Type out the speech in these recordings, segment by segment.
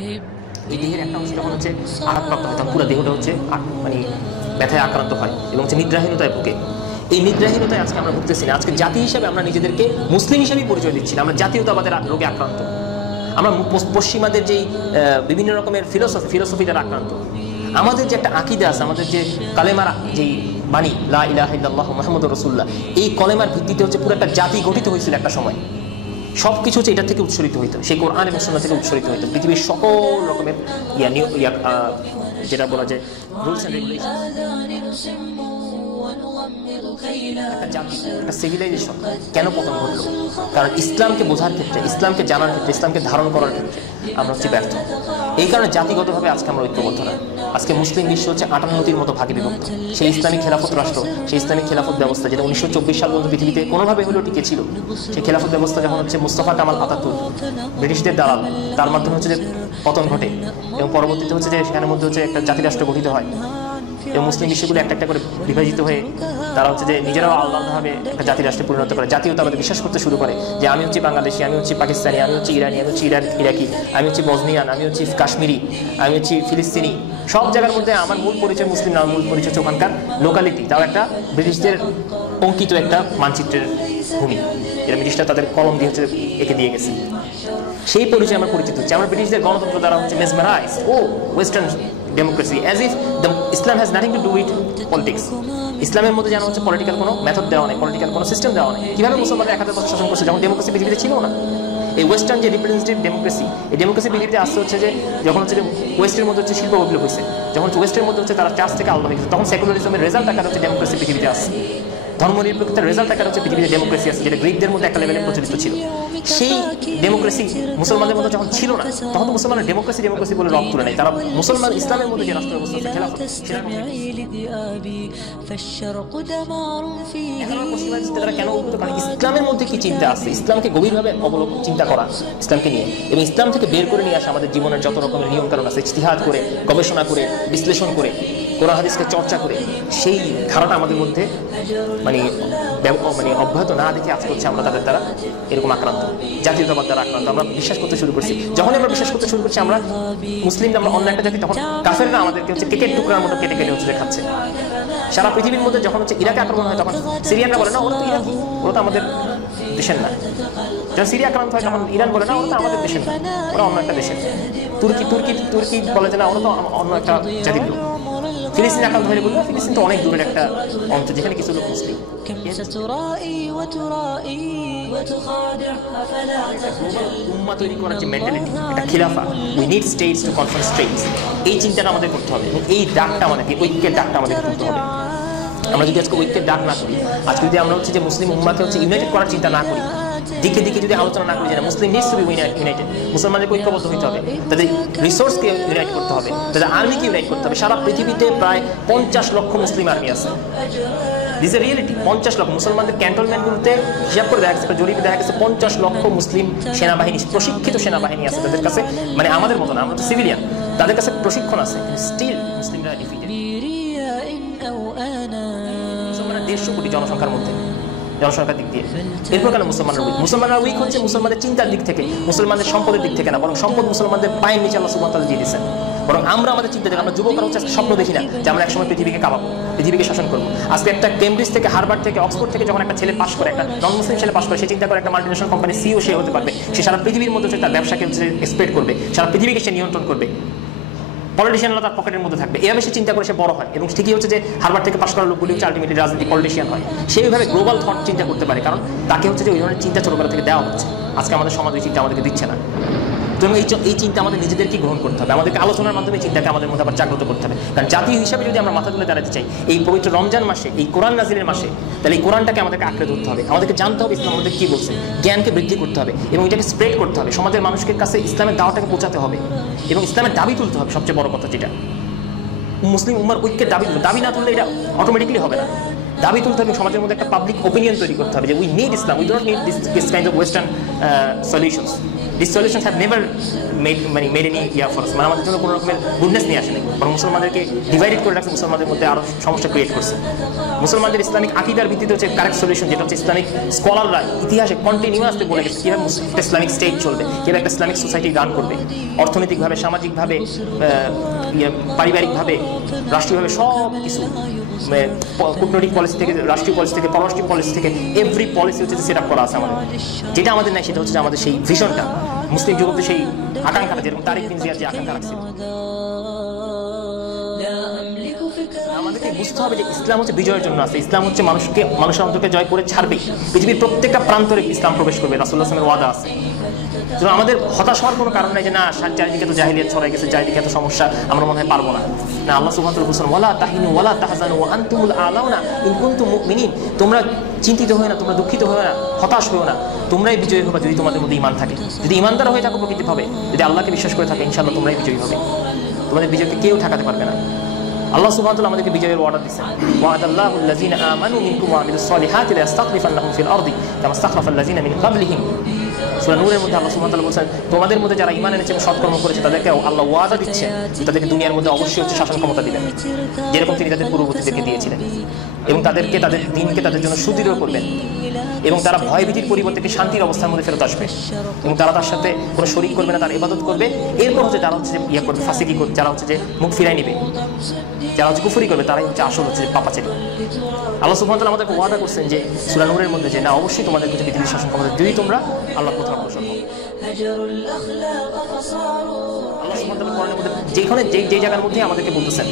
এই দেহের একটা অংশ যখন হচ্ছে আঘাতপ্রাপ্ত হয় তখন পুরো দেহটা হচ্ছে মানে ব্যথায় আক্রান্ত হয় এবং হচ্ছে নিদ্রাহীনতায় ভুগে। এই নিদ্রাহীনতায় আজকে আমরা ভুগতেছি না। আজকে জাতি হিসেবে আমরা নিজেদেরকে মুসলিম হিসেবেই পরিচয় দিচ্ছি না, আমরা জাতীয়তাবাদের রোগে আক্রান্ত। আমরা পশ্চিমাদের যেই বিভিন্ন রকমের ফিলোসফি দ্বারা আক্রান্ত। আমাদের যে একটা আকিদা আছে, আমাদের যে কালেমার যেই বাণী লা ইলাহা ইল্লাল্লাহু মুহাম্মাদুর রাসূলুল্লাহ, এই কলেমার ভিত্তিতে হচ্ছে পুরো একটা জাতি গঠিত হয়েছিল একটা সময়। সব কিছু হচ্ছে এটা থেকে উৎসরিত হইতো, সেই কোরআন এবং সুন্নাহ থেকে উৎসরিত হইতো। পৃথিবীর সকল রকমের যেটা বলা যায় রুলস এন্ড রেগুলেশন, একটা জাতি, একটা সিভিলাইজেশন কেন পতন ঘটলো? কারণ ইসলামকে বোঝার ক্ষেত্রে, ইসলামকে জানার ক্ষেত্রে, ইসলামকে ধারণ করার ক্ষেত্রে আমরা হচ্ছে ব্যর্থ। এই কারণে জাতিগতভাবে আজকে আমরা ঐক্যবদ্ধ না। আজকে মুসলিম বিশ্ব হচ্ছে 58টির মতো ভাগে বিভক্ত। সেই ইসলামিক খেলাফত রাষ্ট্র, সেই ইসলামিক খেলাফত ব্যবস্থা যেটা 1924 সাল পর্যন্ত পৃথিবীতে কোনোভাবে হলেও টিকে ছিল, সেই খেলাফত ব্যবস্থা যখন হচ্ছে মুস্তাফা কামাল আতাতুর্ক ব্রিটিশদের দালাল, তার মাধ্যমে হচ্ছে যে পতন ঘটে এবং পরবর্তীতে হচ্ছে যে সেখানের মধ্যে হচ্ছে একটা জাতিরাষ্ট্র গঠিত হয় এবং মুসলিম বিশ্বগুলো একটা একটা করে বিভাজিত হয়ে তারা হচ্ছে যে নিজেরাও আলাদাভাবে একটা জাতিরাষ্ট্রে পরিণত করে, জাতীয়তাবাদে বিশ্বাস করতে শুরু করে যে আমি হচ্ছে বাংলাদেশি, আমি হচ্ছে পাকিস্তানি, আমি হচ্ছে ইরানি, আমি হচ্ছে ইরাকি, আমি হচ্ছে বজনিয়ান, আমি হচ্ছে কাশ্মীরি, আমি হচ্ছে ফিলিস্তিনি। সব জায়গার মধ্যে আমার মূল পরিচয় মুসলিম না, মূল পরিচয় হচ্ছে ওখানকার লোকালিটি, তাও একটা ব্রিটিশদের অঙ্কিত একটা মানচিত্রের ভূমি, এটা ব্রিটিশরা তাদের কলম দিয়ে হচ্ছে এঁকে দিয়ে গেছে। সেই পরিচয় আমরা পরিচিত হচ্ছে। আমরা ব্রিটিশদের গণতন্ত্র দ্বারা হচ্ছে মেসমারাইজ, ও western democracy, as if the Islam has nothing to do with politics. ইসলামের মধ্যে যেন হচ্ছে পলিটিক্যাল কোনো মেথড দেওয়া নেই, পলিটিক্যাল কোনো সিস্টেম দেওয়া নেই। কিভাবে মুসলমানরা 1000 বছর শাসন করছে যখন ডেমোক্রেসি পৃথিবীতে ছিল না? এই ওয়েস্টার্ন যে রিপ্রেজেন্টেটিভ ডেমোক্রেসি, এই ডেমোক্রেসি পৃথিবীতে আসতে হচ্ছে যে যখন হচ্ছে ওয়েস্টের মধ্যে হচ্ছে শিল্প বিপ্লব হয়েছে, যখন ওয়েস্টের মধ্যে হচ্ছে তারা চার্চ থেকে আলাদা হয়ে গেছে, তখন সেকুলারিজমের রেজাল্ট আকারে হচ্ছে ডেমোক্রেসি পৃথিবীতে আসছে। ধর্মনিরপেক্ষতার রেজাল্ট আকারে হচ্ছে পৃথিবীতে ডেমোক্রেসি আছে, যেটা গ্রিকদের মধ্যে একটা লেভেলে প্রচলিত ছিল। সেই ডেমোক্রেসি মুসলমানদের মধ্যে যখন ছিল না, তখন তো মুসলমানরা ডেমোক্রেসি বলে রব তুলে নেয়। তারা মুসলমান ইসলামের মধ্যে যে রাষ্ট্র ব্যবস্থা আছে খেলাফত, তারা কেন উঠতে পারে? ইসলামের মধ্যে কি চিন্তা আছে, ইসলামকে গভীরভাবে চিন্তা করা, ইসলামকে নিয়ে এবং ইসলাম থেকে বের করে নিয়ে আসা আমাদের জীবনের যত রকমের নিয়ম কানুন আছে, ইজতিহাদ করে, গবেষণা করে, বিশ্লেষণ করে, কোরআন হাদিসকে চর্চা করে, সেই ধারণা আমাদের মধ্যে মানে অব্যাহত না দেখে আজকে হচ্ছে আমরা তাদের দ্বারা এরকম আক্রান্ত, জাতীয়তাবাদ দ্বারা আক্রান্ত। আমরা বিশ্বাস করতে শুরু করছি, যখন আমরা বিশ্বাস করতে শুরু করছি আমরা মুসলিম, আমরা অন্য একটা জাতি, তখন কাফেররা আমাদেরকে হচ্ছে কেকের টুকরার মতো কেটে কেটে হচ্ছে খাচ্ছে। সারা পৃথিবীর মধ্যে যখন হচ্ছে ইরাকে আক্রমণ হয়, তখন সিরিয়ানরা বলে না ওরা তো ইরাকি, ওরা তো আমাদের দেশের না। যখন সিরিয়া আক্রান্ত হয় তখন ইরান বলে না ওরা তো আমাদের দেশের না, ওরা অন্য একটা দেশের। তুর্কি বলে যে না ওরা তো অন্য একটা জাতির লোক। ফিলিস্তিন আক্রান্ত হয়ে বলবো ফিলিস্তিন তো অনেক দূরের একটা অঞ্চল যেখানে কিছু লোক মুসলিম। উম্মাহ তৈরি করার যে মেন্টালিটি, একটা খিলাফা, we need states to confront states, এই চিন্তাটা আমাদের করতে হবে এবং এই ডাকটা আমাদেরকে, ঐক্যের ডাকটা আমাদের তুলতে হবে। আমরা যদি আজকে ঐক্যের ডাক না করি, আজকে যদি আমরা হচ্ছে যে মুসলিম উম্মাহকে হচ্ছে ইউনাইটেড করার চিন্তা না করি, দিকে দিকে যদি আলোচনা না করি যে মুসলিম নিডস টু বি ইউনাইটেড, মুসলমানদেরকে ঐক্যবদ্ধ হতে হবে, তাদের রিসোর্সকে ইউনাইট করতে হবে, তাদের আর্মিকে ইউনাইট করতে হবে। সারা পৃথিবীতে প্রায় 50 লক্ষ মুসলিম আর্মি আছে, দিস এ রিয়েলিটি। 50 লক্ষ মুসলমানদের ক্যান্টনমেন্টগুলোতে হিসাব করে দেখা গেছে, জরিপে দেখা গেছে 50 লক্ষ মুসলিম সেনাবাহিনী, প্রশিক্ষিত সেনাবাহিনী আছে তাদের কাছে, মানে আমাদের মতো না, আমরা তো সিভিলিয়ান, তাদের কাছে প্রশিক্ষণ আছে, স্টিল মুসলিমরা ডিফিটেড। মুসলমানরা 150 কোটি জনসংখ্যার মধ্যে, জনসংখ্যার দিক দিয়ে। এরপর কেন মুসলমানরা উইক হচ্ছে? মুসলমানদের চিন্তার দিক থেকে, মুসলমানদের সম্পদের দিক থেকে না, বরং সম্পদ মুসলমানদের পায়ের নিচে আল্লাহ সুবহানাহু ওয়া তাআলা দিয়ে দিয়েছেন। বরং আমরা আমাদের চিন্তা থেকে, আমরা যুবকরা হচ্ছে স্বপ্ন দেখি না যে আমরা একসময় পৃথিবীকে কাঁপাবো, পৃথিবীকে শাসন করবো। আজকে একটা কেমব্রিজ থেকে, হার্ভার্ড থেকে, অক্সফোর্ড থেকে যখন একটা ছেলে পাস করে, একটা নন মুসলিম ছেলে পাস করে, সে চিন্তা করে একটা মাল্টিনেশনাল কোম্পানি সিইও সে হতে পারবে, সে সারা পৃথিবীর মধ্যে তার ব্যবসাকে এক্সপেক্ট করবে, সারা পৃথিবীকে সে নিয়ন্ত্রণ করবে, পলিটিশিয়ানরা তার পকেটের মধ্যে থাকবে। এভাবে সে চিন্তা করে সে বড় হয় এবং ঠিকই হচ্ছে যে হার্ভার্ড থেকে পাশ করা লোকগুলি হচ্ছে আলটিমেটলি রাজনীতি পলিটিশিয়ান হয়। সেইভাবে গ্লোবাল থট চিন্তা করতে পারে, কারণ তাকে হচ্ছে যে ওই ধরনের চিন্তা ছোটবেলা থেকে দেওয়া হচ্ছে। আজকে আমাদের সমাজ ওই চিন্তা আমাদেরকে দিচ্ছে না। এবং এই চিন্তা আমাদের নিজেদেরকে গ্রহণ করতে হবে, আমাদেরকে আলোচনার মাধ্যমে চিন্তাকে আমাদের মধ্যে আবার জাগ্রত করতে হবে। কারণ জাতি হিসাবে যদি আমরা মাথা তুলে দাঁড়াতে চাই এই পবিত্র রমজান মাসে, এই কোরআন নাজিলের মাসে, তাহলে এই কোরআনটাকে আমাদেরকে আঁকড়ে ধরতে হবে, আমাদেরকে জানতে হবে ইসলাম আমাদের কী বলছে, জ্ঞানকে বৃদ্ধি করতে হবে এবং এটাকে স্প্রেড করতে হবে, সমাজের মানুষের কাছে ইসলামের দাওয়াটাকে পৌঁছাতে হবে এবং ইসলামের দাবি তুলতে হবে। সবচেয়ে বড় কথা যেটা মুসলিম উম্মার ঐক্যের দাবি না তুললে এটা অটোমেটিকলি হবে না। দাবি তুলতে হবে, সমাজের মধ্যে একটা পাবলিক ওপিনিয়ন তৈরি করতে হবে যে we need Islam, we don't need this kind of western solutions. This solutions have never made any for us, মানে আমাদের জন্য কোনো রকমের গুডনেস নিয়ে আসেনি, বরং মুসলমানদেরকে ডিভাইডেড করে রাখছে, মুসলমানদের মধ্যে আরও সমস্যা ক্রিয়েট করছে। মুসলমানদের ইসলামিক আকিদার ভিত্তিতে হচ্ছে কারেক্ট সলিউশন, যেটা হচ্ছে ইসলামিক স্কলাররা ইতিহাসে কন্টিনিউয়াসলি বলে গেছে কীভাবে একটা ইসলামিক স্টেট চলবে, কীভাবে একটা ইসলামিক সোসাইটি রান করবে, অর্থনৈতিকভাবে, সামাজিকভাবে, পারিবারিকভাবে, রাষ্ট্রীয়ভাবে, সব কিছু, কূটনৈতিক পলিসি থেকে, রাষ্ট্রীয় পলিসি থেকে, পররাষ্ট্রীয় পলিসি থেকে, এভরি পলিসি হচ্ছে সেট আপ করা আছে আমাদের। যেটা আমাদের নাই সেটা হচ্ছে আমাদের সেই ভিশনটা, মুসলিম যুবকদের সেই আকাঙ্ক্ষাটা, যেরকম তারিক বিন জিয়াদ যে আকাঙ্ক্ষা রাখছে। আমাদেরকে বুঝতে হবে যে ইসলাম হচ্ছে বিজয়ের জন্য আছে, ইসলাম হচ্ছে মানুষের অন্তরকে জয় করে ছাড়বেই, পৃথিবীর প্রত্যেকটা প্রান্তরে ইসলাম প্রবেশ করবে, রাসূলুল্লাহ সাল্লাল্লাহু আলাইহি ওয়াসাল্লামের ওয়াদা আছে। তো আমাদের হতাশ হওয়ার কোনো কারণ নাই যে না চারিদিকে তো জাহিলিয়াত ছড়াই গেছে, চারিদিকে এত সমস্যা, আমরা মনে হয় পারবো না। না, আল্লাহ সুবহানাহু ওয়া তাআলা বলেছেন ওয়ালা তাহিনু ওয়ালা তাহজানু ওয়া আনতুমুল আলাউনা ইন কুনতুম মুমিনিন, তোমরা চিন্তিত হও না, তোমরা দুঃখিত হও না, হতাশ হও না, তোমরাই বিজয়ী হবে যদি তোমাদের মধ্যে ঈমান থাকে, যদি ঈমানদার হয়ে থাকো প্রকৃতিভাবে, যদি আল্লাহকে বিশ্বাস করে থাকে, ইনশাআল্লাহ তোমরাই বিজয়ী হবে, তোমাদের বিজয়কে কেউ ঠেকাতে পারবে না। আল্লাহ সুবহানাহু ওয়া তাআলা আমাদেরকে বিজয়ের ওয়াদা দিয়েছেন, ওয়া'দাল্লাহু আল্লাযীনা আমানু মিনকুম ওয়া আমিলুস সালিহাতি লা ইস্তাখলিফান্নাহুম ফিল আরদি কামা ইস্তাখলাফাল্লাযীনা মিন ক্বাবলিহিম। সূরা নূরের মধ্যে আল্লাহ সুবহানাহু ওয়া তাআলা বলেছেন তোমাদের মধ্যে যারা ঈমান এনেছে এবং সৎকর্ম করেছে তাদেরকে আল্লাহ ওয়াদা দিচ্ছেন তাদেরকে দুনিয়ার মধ্যে অবশ্যই হচ্ছে শাসন ক্ষমতা দিবেন, যেরকম তিনি তাদের পূর্ববর্তীদেরকে দিয়েছিলেন, এবং তাদেরকে তাদের দিনকে তাদের জন্য সুদৃঢ় করবেন, এবং তারা ভয়ভীতির পরিবর্তে শান্তির অবস্থার মধ্যে ফেরত আসবে, এবং তারা তার সাথে কোনো শরীক করবে না, তার ইবাদত করবে। এরপর হচ্ছে যারা হচ্ছে যে করবে ফাসিকি করবে, যারা হচ্ছে যে মুখ ফিরাই নিবে, যারা হচ্ছে কুফরি করবে, তারাই হচ্ছে আসল হচ্ছে যে পাপাচারী। আল্লাহ সুবহানাহু ওয়া তাআলা আমাদেরকে ওয়াদা করছেন যে সূরা নূরের মধ্যে যে না অবশ্যই তোমাদের কাছে পৃথিবীর শাসন ক্ষমতা যদি তোমরা আল্লাহর পথে অগ্রসর হও। আল্লাহ সুবহানাহু ওয়া তাআলা কোরআনের মধ্যে যেখানে যেই জায়গার মধ্যে আমাদেরকে বলতেছেন,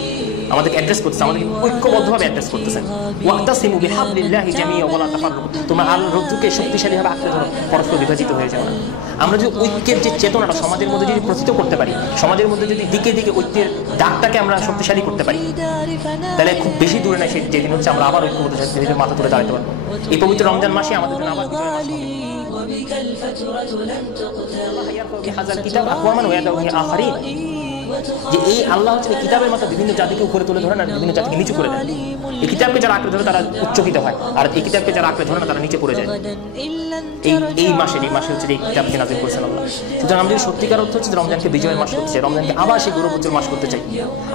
আমাদেরকে অ্যাড্রেস করতেছেন, আমাদেরকে ঐক্যবদ্ধভাবে অ্যাড্রেস করতেছেন, ওয়াক্তাসিমু বিহাবলিল্লাহি জামিআ ওয়া লা তাফাররাকু, তোমরা আল্লাহর রজ্জুকে শক্তিশালীভাবে আঁকড়ে ধরো, পরস্পর বিভাজিত হয়ে যাও না। আমরা যদি ঐক্যের যে চেতনাটা সমাজের মধ্যে যদি প্রতিষ্ঠিত করতে পারি, সমাজের মধ্যে যদি দিকে দিকে ঐক্যের ডাকটাকে আমরা শক্তিশালী করতে পারি, তাহলে খুব বেশি দূরে নাই সেই যেদিন হচ্ছে আমরা আবার ঐক্যবদ্ধ ধীরে মাথা তুলে দাঁড়াতে পারবো। এই পবিত্র রমজান মাসে আমাদের জন্য আবার বিজয়ের মাস হবে। যে এই আল্লাহ হচ্ছে এই কিতাবের মতো বিভিন্ন জাতিকে উপরে তুলে ধরেন আর বিভিন্ন জাতিকে নিচু করে দেন। এই কিতাবকে যারা আঁকড়ে ধরে তারা উচ্চকিত হয়, আর এই কিতাবকে যারা আঁকড়ে ধরে না তারা নিচে পড়ে যায়। এই মাসে হচ্ছে এই কিতাবকে নাযিল করেছেন আল্লাহ। সুতরাং আমরা যদি সত্যিকার অর্থ হচ্ছে রমজানকে বিজয়ের মাস করতে চাই, রমজানকে আবার সেই গৌরবোজ্জ্বল মাস করতে চাই,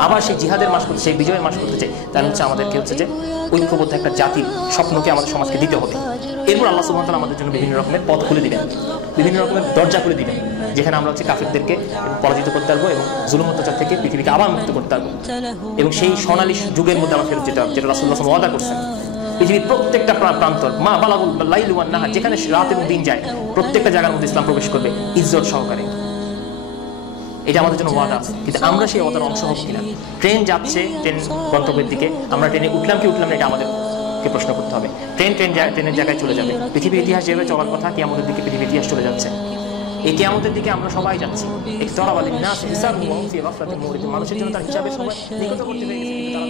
আবার সেই জিহাদের মাস করতে চাই, বিজয়ের মাস করতে চাই, তাহলে হচ্ছে আমাদেরকে হচ্ছে যে ঐক্যবদ্ধ একটা জাতির স্বপ্নকে আমাদের সমাজকে দিতে হবে। এরপর আল্লাহ সুবহানাহু ওয়া তাআলা আমাদের জন্য বিভিন্ন রকমের পথ খুলে দিবেন, বিভিন্ন রকমের দরজা খুলে দিবেন, যেখানে আমরা হচ্ছে কাফিরদেরকে পরাজিত করতে পারবো এবং জুলুম অত্যাচার থেকে পৃথিবীকে আবার মুক্ত করতে পারবো, এবং সেই সোনালী যুগের মধ্যে আমরা ফেরত যেতে হবে, যেটা রাসূলুল্লাহ সাল্লাল্লাহু আলাইহি ওয়াসাল্লাম ওয়াদা করছেন। পৃথিবীর প্রত্যেকটা প্রান্তর মা বালাগুল লাইলু ওয়ান নাহার, যেখানে রাত এবং দিন যায়, প্রত্যেকটা জায়গার মধ্যে ইসলাম প্রবেশ করবে ইজ্জত সহকারে। এটা আমাদের জন্য ওয়াদা আছে, কিন্তু আমরা সেই ওয়াদার অংশ হব কিনা। ট্রেন যাচ্ছে, ট্রেন গন্তব্যের দিকে, আমরা ট্রেনে উঠলাম কি উঠলাম না, এটা আমাদেরকে প্রশ্ন করতে হবে। ট্রেনের জায়গায় চলে যাবে, পৃথিবীর ইতিহাস যেভাবে চলার কথা কিয়ামতের দিকে পৃথিবীর ইতিহাস চলে যাচ্ছে। এই কিয়ামতের দিকে আমরা সবাই যাচ্ছি। মানুষের জন্য তার হিসাবের সময় নিকটবর্তী হয়ে গেছে, কিন্তু তারা